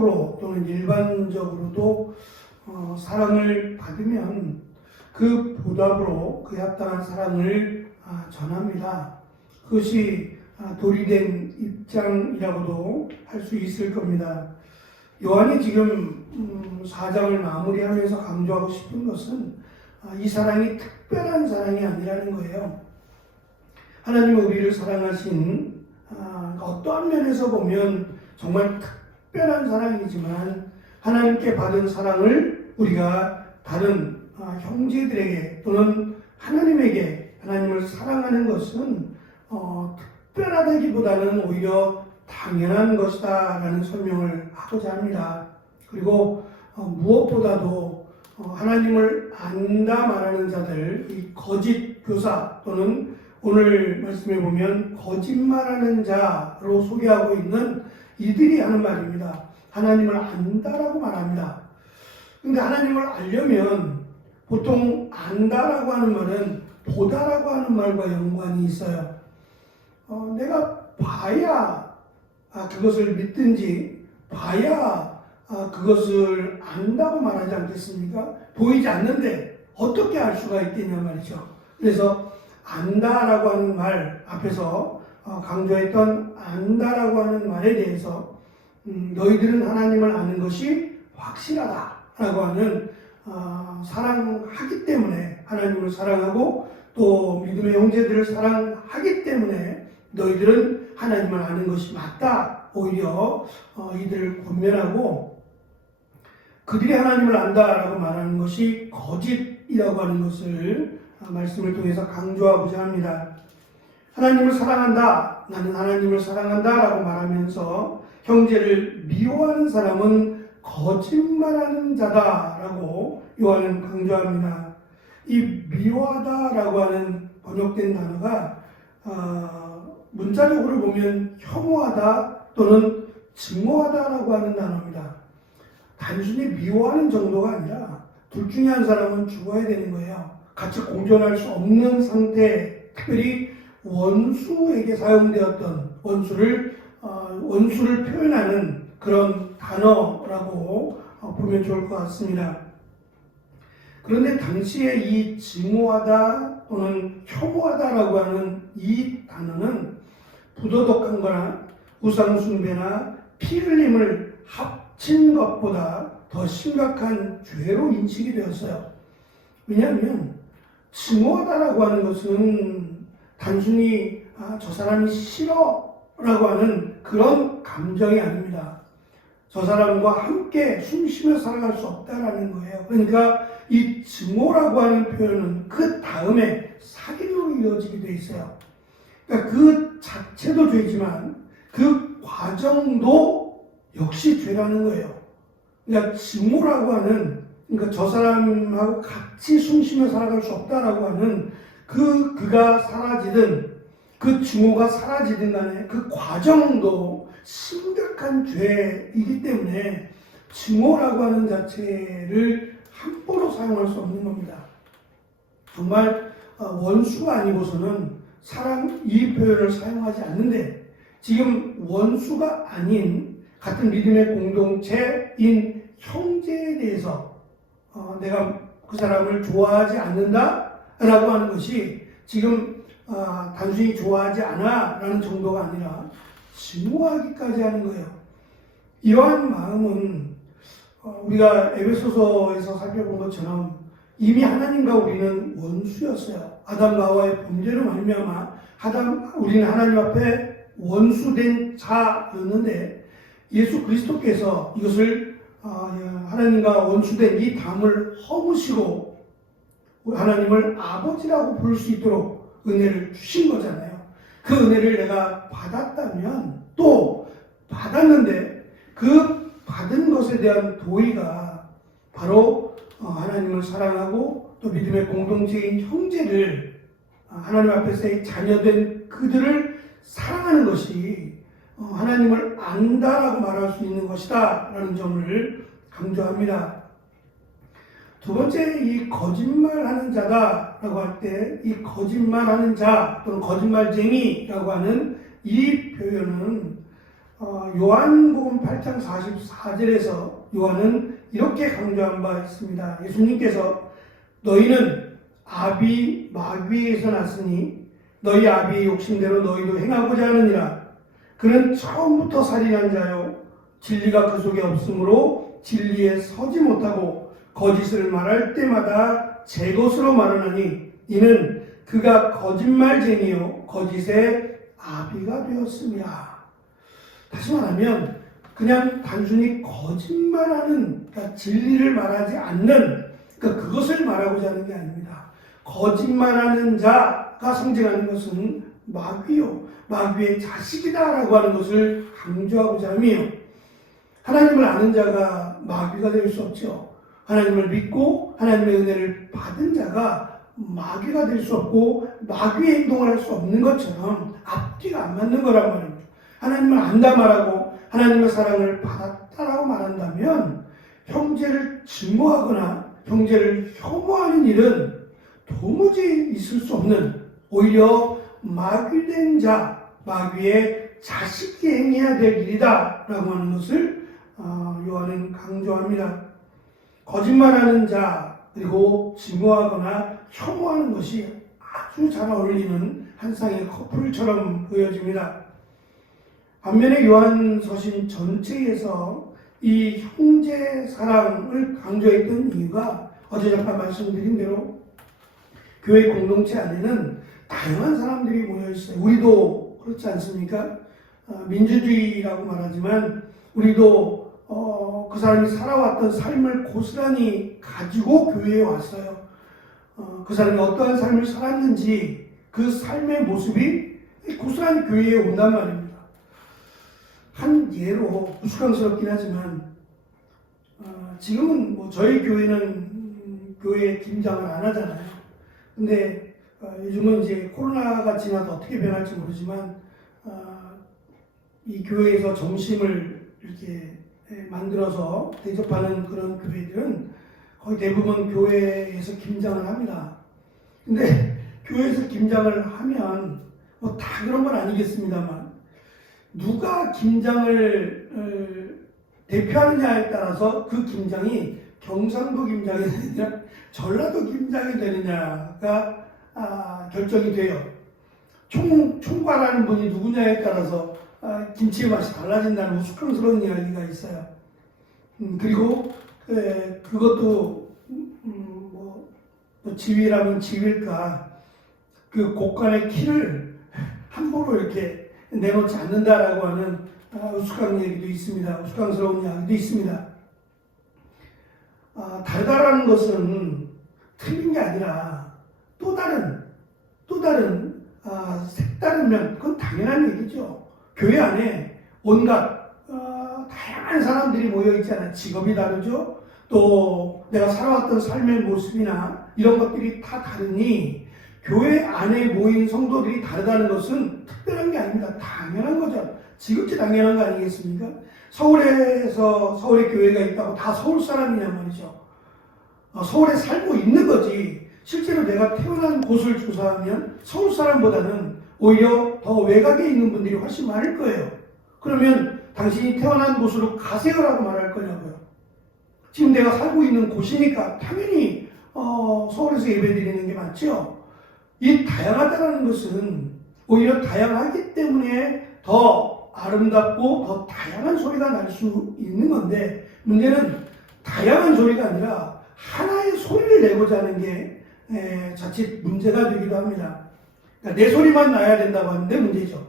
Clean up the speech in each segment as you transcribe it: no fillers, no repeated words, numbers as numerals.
사회적으로 또는 일반적으로도 사랑을 받으면 그 보답으로 그에 합당한 사랑을 전합니다. 그것이 도리된 입장이라고도 할 수 있을 겁니다. 요한이 지금 4장을 마무리하면서 강조하고 싶은 것은 이 사랑이 특별한 사랑이 아니라는 거예요. 하나님은 우리를 사랑하신 어떠한 면에서 보면 정말 특별한 사랑이지만 하나님께 받은 사랑을 우리가 다른 형제들에게 또는 하나님에게 하나님을 사랑하는 것은 특별하다기보다는 오히려 당연한 것이다 라는 설명을 하고자 합니다. 그리고 무엇보다도 하나님을 안다 말하는 자들, 이 거짓 교사 또는 오늘 말씀에 보면 거짓말하는 자로 소개하고 있는 이들이 하는 말입니다. 하나님을 안다라고 말합니다. 그런데 하나님을 알려면 보통 안다라고 하는 말은 보다라고 하는 말과 연관이 있어요. 내가 봐야 그것을 믿든지 봐야 그것을 안다고 말하지 않겠습니까? 보이지 않는데 어떻게 알 수가 있겠냐 말이죠. 그래서 안다라고 하는 말 앞에서 강조했던 안다라고 하는 말에 대해서 너희들은 하나님을 아는 것이 확실하다라고 하는 사랑하기 때문에 하나님을 사랑하고 또 믿음의 형제들을 사랑하기 때문에 너희들은 하나님을 아는 것이 맞다. 오히려 이들을 권면하고 그들이 하나님을 안다라고 말하는 것이 거짓이라고 하는 것을 말씀을 통해서 강조하고자 합니다. 하나님을 사랑한다. 나는 하나님을 사랑한다 라고 말하면서 형제를 미워하는 사람은 거짓말하는 자다라고 요한은 강조합니다. 이 미워하다라고 하는 번역된 단어가 문자적으로 보면 혐오하다 또는 증오하다라고 하는 단어입니다. 단순히 미워하는 정도가 아니라 둘 중에 한 사람은 죽어야 되는 거예요. 같이 공존할 수 없는 상태, 특별히 원수에게 사용되었던 원수를 표현하는 그런 단어라고 보면 좋을 것 같습니다. 그런데 당시에 이 증오하다 또는 혐오하다라고 하는 이 단어는 부도덕한 거나 우상숭배나 피 흘림을 합친 것보다 더 심각한 죄로 인식이 되었어요. 왜냐하면 증오하다라고 하는 것은 단순히 저 사람이 싫어라고 하는 그런 감정이 아닙니다. 저 사람과 함께 숨쉬며 살아갈 수 없다라는 거예요. 그러니까 이 증오라고 하는 표현은 그 다음에 살인으로 이어지게 돼 있어요. 그러니까 그 자체도 죄지만 그 과정도 역시 죄라는 거예요. 그러니까 증오라고 하는, 그러니까 저 사람하고 같이 숨쉬며 살아갈 수 없다라고 하는 그가 사라지든 그 증오가 사라지든 간에 그 과정도 심각한 죄이기 때문에 증오라고 하는 자체를 함부로 사용할 수 없는 겁니다. 정말 원수가 아니고서는 사랑 이 표현을 사용하지 않는데 지금 원수가 아닌 같은 믿음의 공동체인 형제에 대해서 내가 그 사람을 좋아하지 않는다라고 하는 것이 지금 단순히 좋아하지 않아 라는 정도가 아니라 증오하기까지 하는 거예요. 이러한 마음은 우리가 에베소서에서 살펴본 것처럼 이미 하나님과 우리는 원수였어요. 아담과 하와의 범죄로 말미암아 우리는 하나님 앞에 원수된 자였는데 예수 그리스도께서 이것을 하나님과 원수된 이 담을 허무시고 하나님을 아버지라고 부를 수 있도록 은혜를 주신 거잖아요. 그 은혜를 내가 받았다면 또 받았는데 그 받은 것에 대한 도의가 바로 하나님을 사랑하고 또 믿음의 공동체인 형제를 하나님 앞에서의 자녀된 그들을 사랑하는 것이 하나님을 안다라고 말할 수 있는 것이다 라는 점을 강조합니다. 두 번째, 이 거짓말하는 자다라고 할 때 이 거짓말하는 자 또는 거짓말쟁이라고 하는 이 표현은 요한복음 8장 44절에서 요한은 이렇게 강조한 바 있습니다. 예수님께서 너희는 아비 마귀에서 났으니 너희 아비의 욕심대로 너희도 행하고자 하느니라. 그는 처음부터 살인한 자요 진리가 그 속에 없으므로 진리에 서지 못하고 거짓을 말할 때마다 제 것으로 말하나니 이는 그가 거짓말쟁이요 거짓의 아비가 되었습니다. 다시 말하면 그냥 단순히 거짓말하는, 그러니까 진리를 말하지 않는, 그러니까 그것을 말하고자 하는 게 아닙니다. 거짓말하는 자가 상징하는 것은 마귀요, 마귀의 자식이다라고 하는 것을 강조하고자 함이요. 하나님을 아는 자가 마귀가 될 수 없죠. 하나님을 믿고 하나님의 은혜를 받은 자가 마귀가 될 수 없고 마귀의 행동을 할 수 없는 것처럼 앞뒤가 안 맞는 거란 말입니다. 하나님을 안다 말하고 하나님의 사랑을 받았다라고 말한다면 형제를 증오하거나 형제를 혐오하는 일은 도무지 있을 수 없는, 오히려 마귀된 자, 마귀의 자식이 행해야 될 일이다 라고 하는 것을 요한은 강조합니다. 거짓말하는 자 그리고 증오하거나 혐오하는 것이 아주 잘 어울리는 한 쌍의 커플처럼 보여집니다. 반면에 요한서신 전체에서 이 형제 사랑을 강조했던 이유가 어제 잠깐 말씀드린 대로 교회 공동체 안에는 다양한 사람들이 모여 있어요. 우리도 그렇지 않습니까? 민주주의라고 말하지만 우리도 그 사람이 살아왔던 삶을 고스란히 가지고 교회에 왔어요. 그 사람이 어떠한 삶을 살았는지 그 삶의 모습이 고스란히 교회에 온단 말입니다. 한 예로 우스꽝스럽긴 하지만 지금은 뭐 저희 교회는 교회 김장을 안 하잖아요. 근데 요즘은 이제 코로나가 지나서 어떻게 변할지 모르지만 이 교회에서 점심을 이렇게 만들어서 대접하는 그런 교회들은 거의 대부분 교회에서 김장을 합니다. 근데 교회에서 김장을 하면 뭐 다 그런 건 아니겠습니다만 누가 김장을 대표하느냐에 따라서 그 김장이 경상도 김장이 되느냐 전라도 김장이 되느냐가 결정이 돼요. 총괄하는 분이 누구냐에 따라서 김치의 맛이 달라진다는 우스꽝스러운 이야기가 있어요. 그리고 그것도 뭐 지위라면 지위일까, 그 곡간의 키를 함부로 이렇게 내놓지 않는다라고 하는 우스꽝 얘기도 있습니다. 우스꽝스러운 이야기도 있습니다. 다르다라는 것은 틀린 게 아니라 또 다른 색다른 면, 그건 당연한 얘기죠. 교회 안에 온갖 다양한 사람들이 모여 있잖아요. 직업이 다르죠. 또 내가 살아왔던 삶의 모습이나 이런 것들이 다 다르니 교회 안에 모인 성도들이 다르다는 것은 특별한 게 아닙니다. 당연한 거죠. 지극히 당연한 거 아니겠습니까? 서울에 교회가 있다고 다 서울 사람이냔 말이죠. 서울에 살고 있는 거지. 실제로 내가 태어난 곳을 조사하면 서울 사람보다는 오히려 더 외곽에 있는 분들이 훨씬 많을 거예요. 그러면 당신이 태어난 곳으로 가세요라고 말할 거냐고요. 지금 내가 살고 있는 곳이니까 당연히 서울에서 예배드리는 게 맞죠. 이 다양하다는 것은 오히려 다양하기 때문에 더 아름답고 더 다양한 소리가 날 수 있는 건데, 문제는 다양한 소리가 아니라 하나의 소리를 내고자 하는 게 자칫 문제가 되기도 합니다. 그러니까 내 소리만 나야 된다고 하는데 문제죠.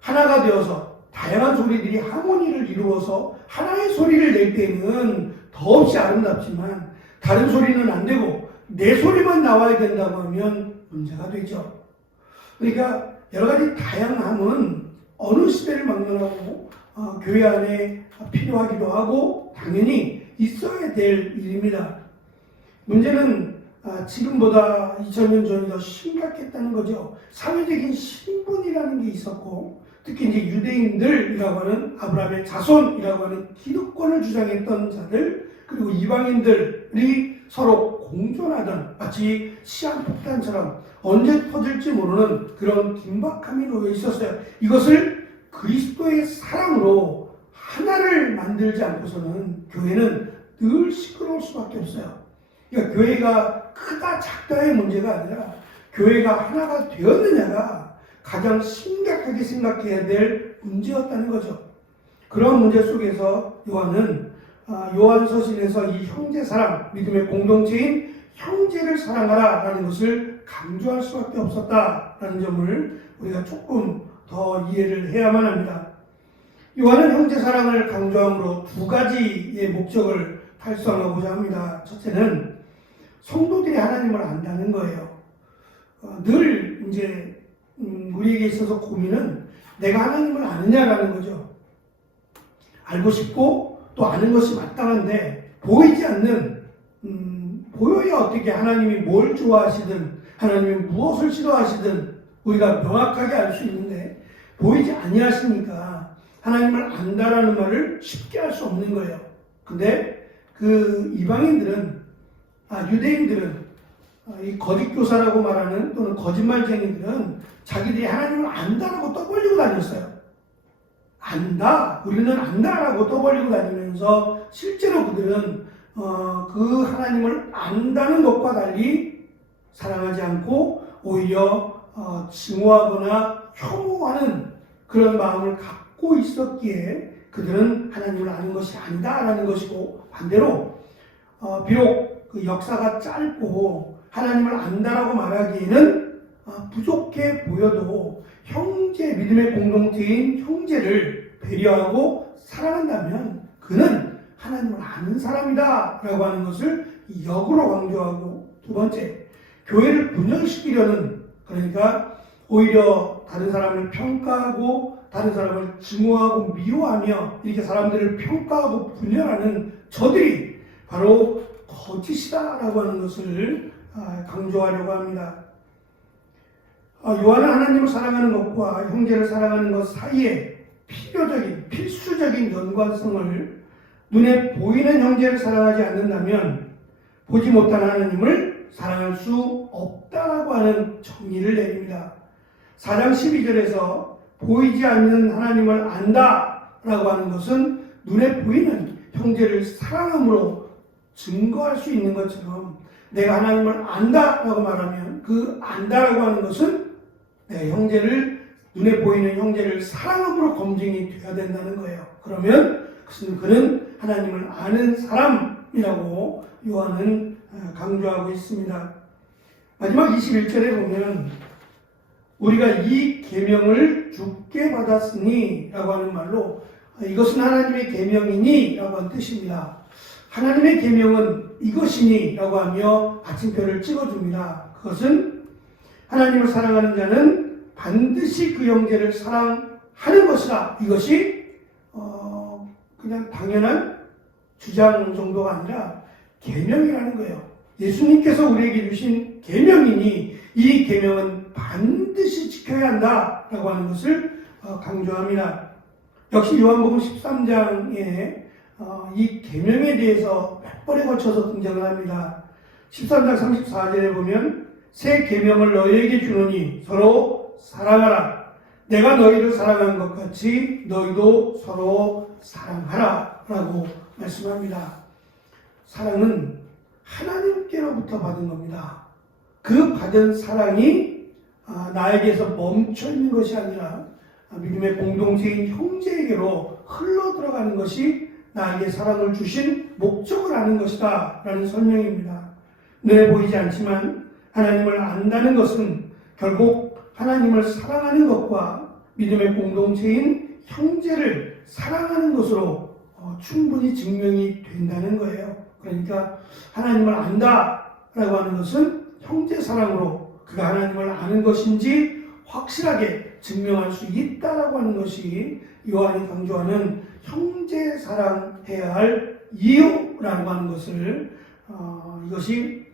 하나가 되어서 다양한 소리들이 하모니를 이루어서 하나의 소리를 낼 때는 더없이 아름답지만 다른 소리는 안 되고 내 소리만 나와야 된다고 하면 문제가 되죠. 그러니까 여러 가지 다양함은 어느 시대를 막론하고 교회 안에 필요하기도 하고 당연히 있어야 될 일입니다. 문제는 지금보다 2000년 전이 더 심각했다는 거죠. 사회적인 신분이라는 게 있었고, 특히 이제 유대인들이라고 하는 아브라함의 자손이라고 하는 기득권을 주장했던 자들, 그리고 이방인들이 서로 공존하던 마치 시한폭탄처럼 언제 터질지 모르는 그런 긴박함이 놓여 있었어요. 이것을 그 그리스도의 사랑으로 하나를 만들지 않고서는 교회는 늘 시끄러울 수밖에 없어요. 그러니까 교회가 크다 작다의 문제가 아니라 교회가 하나가 되었느냐가 가장 심각하게 생각해야 될 문제였다는 거죠. 그런 문제 속에서 요한은 요한서신에서 이 형제 사랑, 믿음의 공동체인 형제를 사랑하라 라는 것을 강조할 수밖에 없었다라는 점을 우리가 조금 더 이해를 해야만 합니다. 요한은 형제 사랑을 강조함으로 두 가지의 목적을 달성하고자 합니다. 첫째는 성도들이 하나님을 안다는 거예요. 늘 이제 우리에게 있어서 고민은 내가 하나님을 아느냐라는 거죠. 알고 싶고 또 아는 것이 마땅한데 보이지 않는 보여야 어떻게 하나님이 뭘 좋아하시든 하나님이 무엇을 싫어하시든 우리가 명확하게 알 수 있는데 보이지 아니하시니까 하나님을 안다라는 말을 쉽게 할 수 없는 거예요. 근데 그 이방인들은 유대인들은 이 거짓교사라고 말하는 또는 거짓말쟁이들은 자기들이 하나님을 안다라고 떠벌리고 다녔어요. 안다, 우리는 안다라고 떠벌리고 다니면서 실제로 그들은 그 하나님을 안다는 것과 달리 사랑하지 않고 오히려 증오하거나 혐오하는 그런 마음을 갖고 있었기에 그들은 하나님을 아는 것이 아니다라는 것이고, 반대로 비록 그 역사가 짧고 하나님을 안다라고 말하기에는 부족해 보여도 형제, 믿음의 공동체인 형제를 배려하고 사랑한다면 그는 하나님을 아는 사람이다 라고 하는 것을 역으로 강조하고, 두 번째, 교회를 분열시키려는, 그러니까 오히려 다른 사람을 평가하고 다른 사람을 증오하고 미워하며 이렇게 사람들을 평가하고 분열하는 저들이 바로 거짓이다라고 하는 것을 강조하려고 합니다. 요한은 하나님을 사랑하는 것과 형제를 사랑하는 것 사이에 필수적인 연관성을, 눈에 보이는 형제를 사랑하지 않는다면 보지 못한 하나님을 사랑할 수 없다라고 하는 정의를 내립니다. 4장 12절에서 보이지 않는 하나님을 안다라고 하는 것은 눈에 보이는 형제를 사랑함으로 증거할 수 있는 것처럼, 내가 하나님을 안다라고 말하면 그 안다라고 하는 것은 내 형제를, 눈에 보이는 형제를 사랑함으로 검증이 되어야 된다는 거예요. 그러면 그는 하나님을 아는 사람이라고 요한은 강조하고 있습니다. 마지막 21절에 보면 우리가 이 계명을 주께 받았으니 라고 하는 말로, 이것은 하나님의 계명이니 라고 하는 뜻입니다. 하나님의 계명은 이것이니 라고 하며 받침표를 찍어줍니다. 그것은 하나님을 사랑하는 자는 반드시 그 형제를 사랑하는 것이다. 이것이 그냥 당연한 주장 정도가 아니라 계명이라는 거예요. 예수님께서 우리에게 주신 계명이니 이 계명은 반드시 지켜야 한다라고 하는 것을 강조합니다. 역시 요한복음 13장에 이 계명에 대해서 몇 번에 걸쳐서 등장을 합니다. 13장 34절에 보면 새 계명을 너희에게 주노니 서로 사랑하라. 내가 너희를 사랑한 것 같이 너희도 서로 사랑하라 라고 말씀합니다. 사랑은 하나님께로부터 받은 겁니다. 그 받은 사랑이 나에게서 멈춰 있는 것이 아니라 믿음의 공동체인 형제에게로 흘러 들어가는 것이 나에게 사랑을 주신 목적을 아는 것이다 라는 설명입니다. 눈에 보이지 않지만 하나님을 안다는 것은 결국 하나님을 사랑하는 것과 믿음의 공동체인 형제를 사랑하는 것으로 충분히 증명이 된다는 거예요. 그러니까 하나님을 안다라고 하는 것은 형제 사랑으로 그가 하나님을 아는 것인지 확실하게 증명할 수 있다라고 하는 것이 요한이 강조하는 형제 사랑해야 할 이유라고 하는 것을, 이것이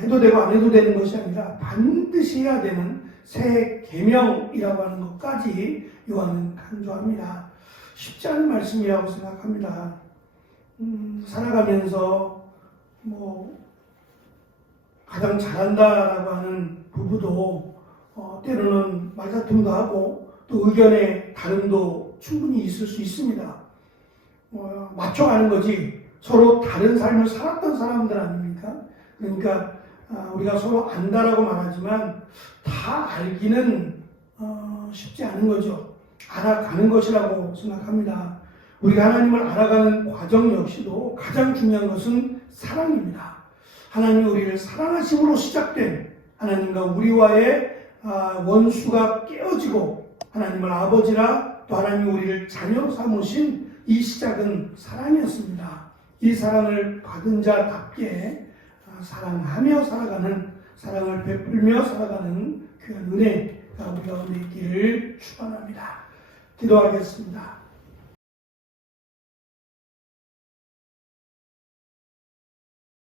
해도 되고 안 해도 되는 것이 아니라 반드시 해야 되는 새 계명이라고 하는 것까지 요한은 강조합니다. 쉽지 않은 말씀이라고 생각합니다. 살아가면서 가장 잘한다라고 하는 부부도 때로는 말다툼도 하고 또 의견의 다름도 충분히 있을 수 있습니다. 맞춰가는 거지 서로 다른 삶을 살았던 사람들 아닙니까? 그러니까 우리가 서로 안다라고 말하지만 다 알기는 쉽지 않은 거죠. 알아가는 것이라고 생각합니다. 우리가 하나님을 알아가는 과정 역시도 가장 중요한 것은 사랑입니다. 하나님이 우리를 사랑하심으로 시작된 하나님과 우리와의 원수가 깨어지고 하나님을 아버지라 또 하나님이 우리를 자녀로 삼으신 이 시작은 사랑이었습니다. 이 사랑을 받은 자답게 사랑하며 살아가는, 사랑을 베풀며 살아가는 그 은혜가 우리 가운데 있기를 축원합니다. 기도하겠습니다.